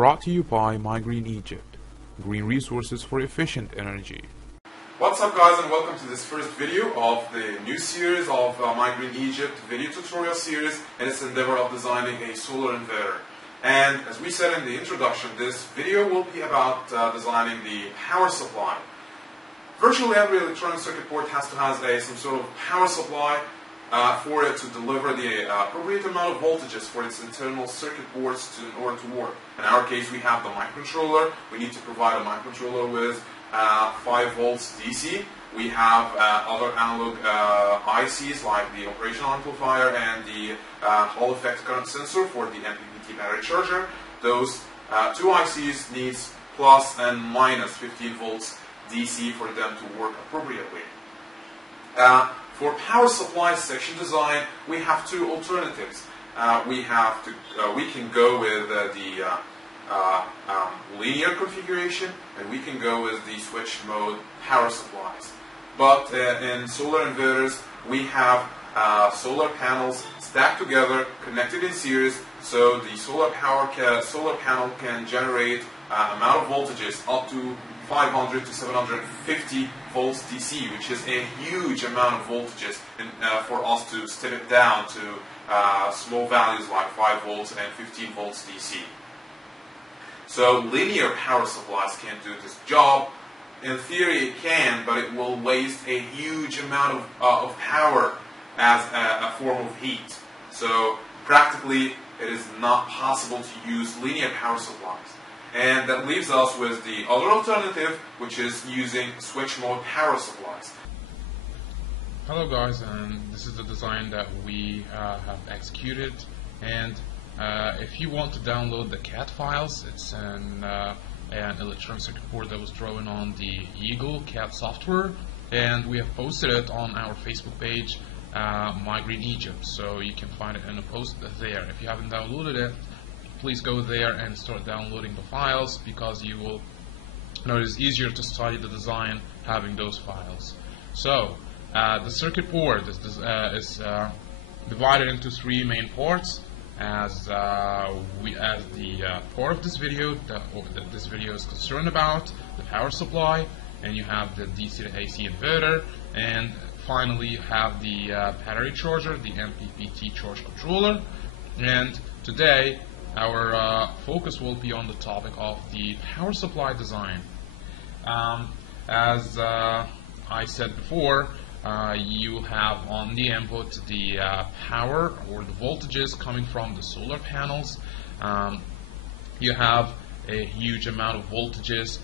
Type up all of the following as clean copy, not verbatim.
Brought to you by myGREENegypt, green resources for efficient energy. What's up guys, and welcome to this first video of the new series of myGREENegypt video tutorial series in its endeavor of designing a solar inverter. And as we said in the introduction, this video will be about designing the power supply. Virtually every electronic circuit board has to have some sort of power supply for it to deliver the appropriate amount of voltages for its internal circuit boards in order to work. In our case, we have the microcontroller. We need to provide a microcontroller with 5 volts DC. We have other analog ICs like the operational amplifier and the Hall effect current sensor for the MPPT battery charger. Those two ICs needs plus and minus 15 volts DC for them to work appropriately. For power supply section design, we have two alternatives. We can go with the linear configuration, and we can go with the switch mode power supplies. But in solar inverters, we have solar panels stacked together, connected in series, so the solar panel can generate amount of voltages up to 500 to 750 volts DC, which is a huge amount of voltages for us to step it down to small values like 5 volts and 15 volts DC. So linear power supplies can't do this job. In theory it can, but it will waste a huge amount of power as a form of heat. So practically it is not possible to use linear power supplies. And that leaves us with the other alternative, which is using switch mode power supplies. Hello guys, and this is the design that we have executed. And if you want to download the CAD files, it's an electronic circuit board that was drawn on the Eagle CAD software, and we have posted it on our Facebook page, myGREENegypt, so you can find it in a post there. If you haven't downloaded it, please go there and start downloading the files, because you will know it is easier to study the design having those files. So the circuit board is divided into 3 main parts, as the part of this video that this video is concerned about: the power supply, and you have the DC to AC inverter, and finally you have the battery charger, the MPPT charge controller. And today our focus will be on the topic of the power supply design. As I said before, you have on the input the power or the voltages coming from the solar panels. You have a huge amount of voltages,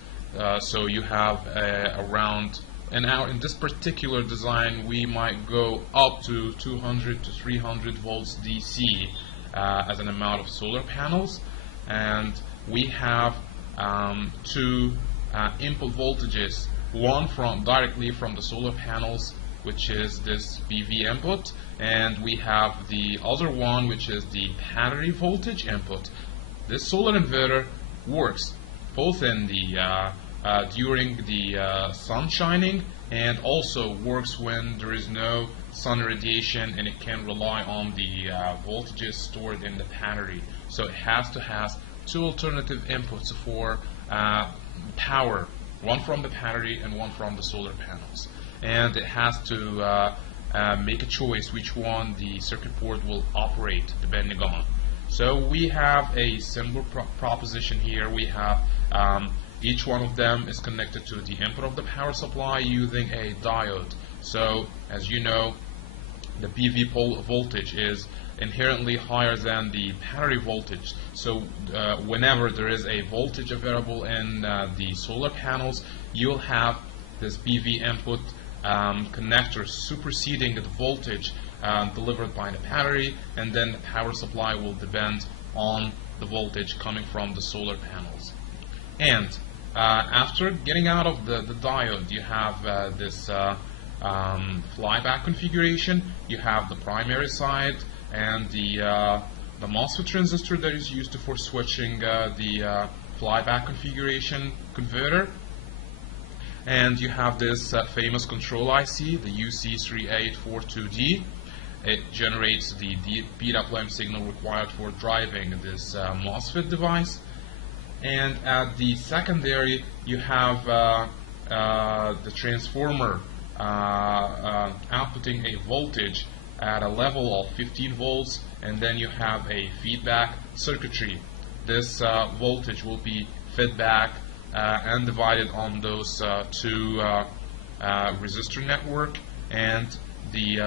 so you have around, and now in this particular design we might go up to 200 to 300 volts DC as an amount of solar panels. And we have 2 input voltages, one directly from the solar panels, which is this PV input, and we have the other one, which is the battery voltage input. This solar inverter works both in the during the sun shining, and also works when there is no sun radiation, and it can rely on the voltages stored in the battery. So it has to have 2 alternative inputs for power, one from the battery and one from the solar panels. And it has to make a choice which one the circuit board will operate depending on. So we have a simple proposition here. We have each one of them is connected to the input of the power supply using a diode. So as you know, the PV pole voltage is inherently higher than the battery voltage. So whenever there is a voltage available in the solar panels, you'll have this PV input connector superseding the voltage delivered by the battery, and then the power supply will depend on the voltage coming from the solar panels. And after getting out of the diode, you have this flyback configuration. You have the primary side and the MOSFET transistor that is used for switching the flyback configuration converter. And you have this famous control IC, the UC3842D. It generates the PWM signal required for driving this MOSFET device. And at the secondary, you have the transformer outputting a voltage at a level of 15 volts, and then you have a feedback circuitry. This voltage will be fed back and divided on those two resistor network, and the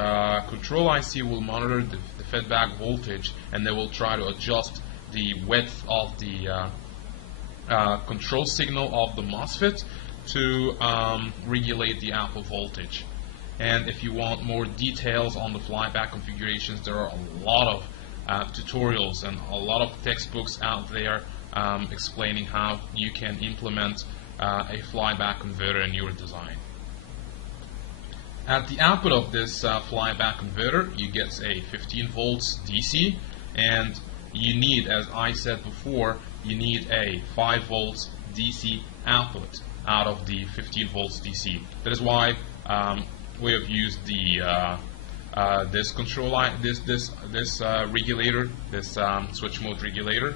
control IC will monitor the feedback voltage, and they will try to adjust the width of the control signal of the MOSFET to regulate the output voltage. And if you want more details on the flyback configurations, there are a lot of tutorials and a lot of textbooks out there explaining how you can implement a flyback converter in your design. At the output of this flyback converter, you get a 15 volts DC, and you need, as I said before, you need a 5 volts DC output out of the 15 volts DC. That is why we have used the this control regulator, this switch mode regulator.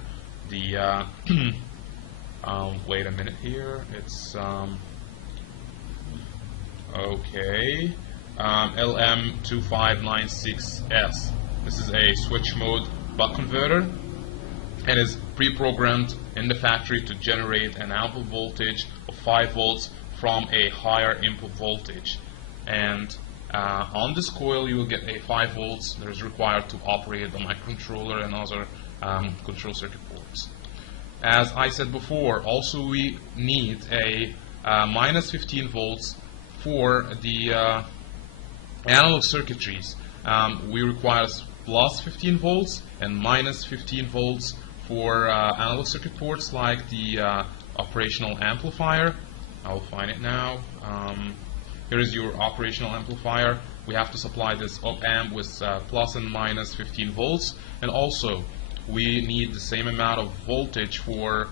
The wait a minute here. It's okay. LM2596S. This is a switch mode buck converter. It is pre-programmed in the factory to generate an output voltage of 5 volts from a higher input voltage. And on this coil you will get a 5 volts that is required to operate the microcontroller and other control circuit boards. As I said before, also we need a minus 15 volts for the analog circuitries. We require plus 15 volts and minus 15 volts for analog circuit ports like the operational amplifier. I will find it now. Here is your operational amplifier. We have to supply this op-amp with plus and minus 15 volts, and also we need the same amount of voltage for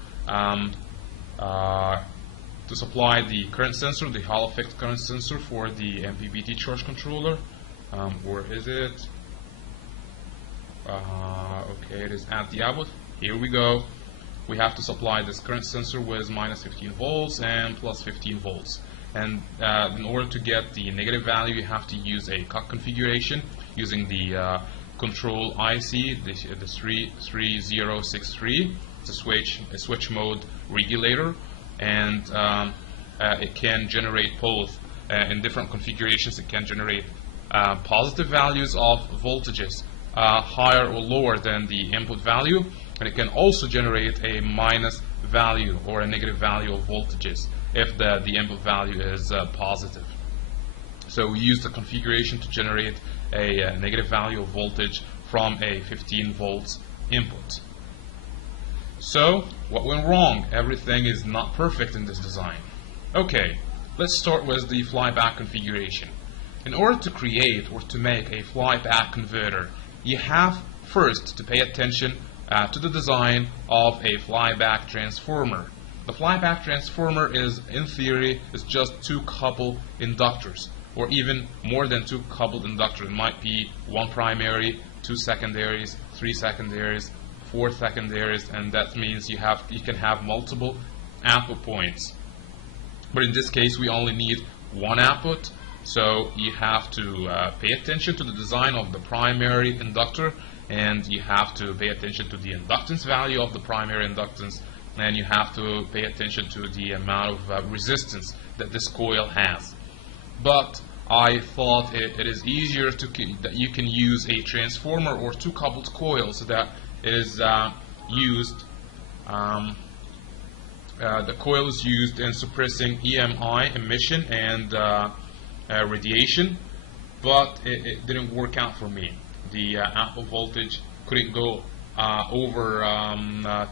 to supply the current sensor, the Hall effect current sensor for the MPPT charge controller. Where is it? Okay, it is at the output. Here we go. We have to supply this current sensor with minus 15 volts and plus 15 volts. And in order to get the negative value, you have to use a cut configuration using the control IC, the 3063. It's a switch mode regulator, and it can generate both in different configurations. It can generate positive values of voltages higher or lower than the input value, and it can also generate a minus value or a negative value of voltages if the input value is positive. So we use the configuration to generate a negative value of voltage from a 15 volts input. So what went wrong? Everything is not perfect in this design. Okay, let's start with the flyback configuration. In order to create or to make a flyback converter, you have first to pay attention to the design of a flyback transformer. The flyback transformer is, in theory, is just two coupled inductors, or even more than two coupled inductors. It might be one primary, two secondaries, three secondaries, four secondaries, and that means you can have multiple output points. But in this case, we only need one output, so you have to pay attention to the design of the primary inductor, and you have to pay attention to the inductance value of the primary inductance, and you have to pay attention to the amount of resistance that this coil has. But I thought it is easier that you can use a transformer or two coupled coils that is used. The coil is used in suppressing EMI emission and radiation, but it didn't work out for me. The output voltage couldn't go over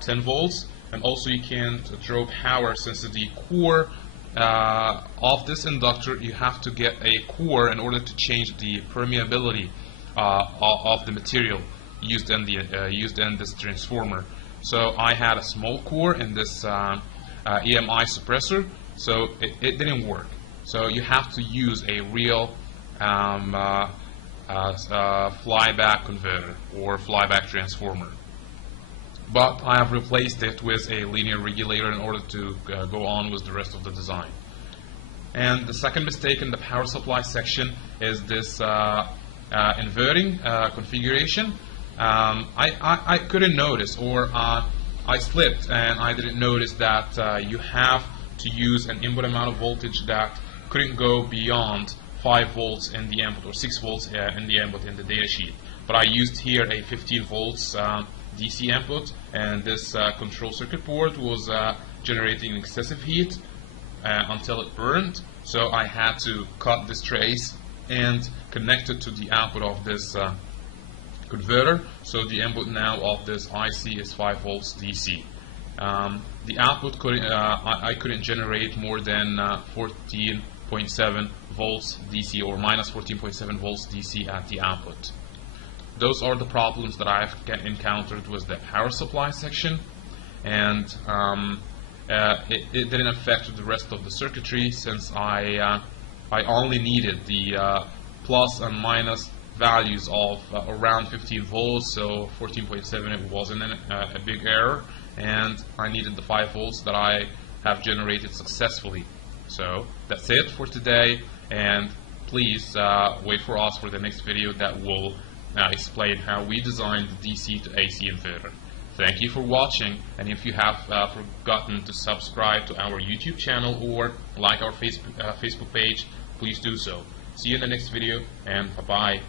10 volts, and also you can't draw power since the core of this inductor, you have to get a core in order to change the permeability of the material used in this transformer. So I had a small core in this EMI suppressor, so it didn't work. So you have to use a real flyback converter or flyback transformer. but I have replaced it with a linear regulator in order to go on with the rest of the design. And the second mistake in the power supply section is this inverting configuration. I couldn't notice, or I slipped and I didn't notice that you have to use an input amount of voltage that couldn't go beyond 5 volts in the input, or 6 volts in the input in the data sheet. But I used here a 15 volts DC input, and this control circuit board was generating excessive heat until it burned. So I had to cut this trace and connect it to the output of this converter. So the input now of this IC is 5 volts DC. The output I couldn't generate more than 14.7 volts DC, or minus 14.7 volts DC at the output. Those are the problems that I've encountered with the power supply section, and it didn't affect the rest of the circuitry, since I only needed the plus and minus values of around 15 volts, so 14.7 it wasn't a big error, and I needed the 5 volts that I have generated successfully. So that's it for today, and please wait for us for the next video that will explain how we designed the DC to AC inverter. Thank you for watching, and if you have forgotten to subscribe to our YouTube channel or like our Facebook page, please do so. See you in the next video, and bye-bye.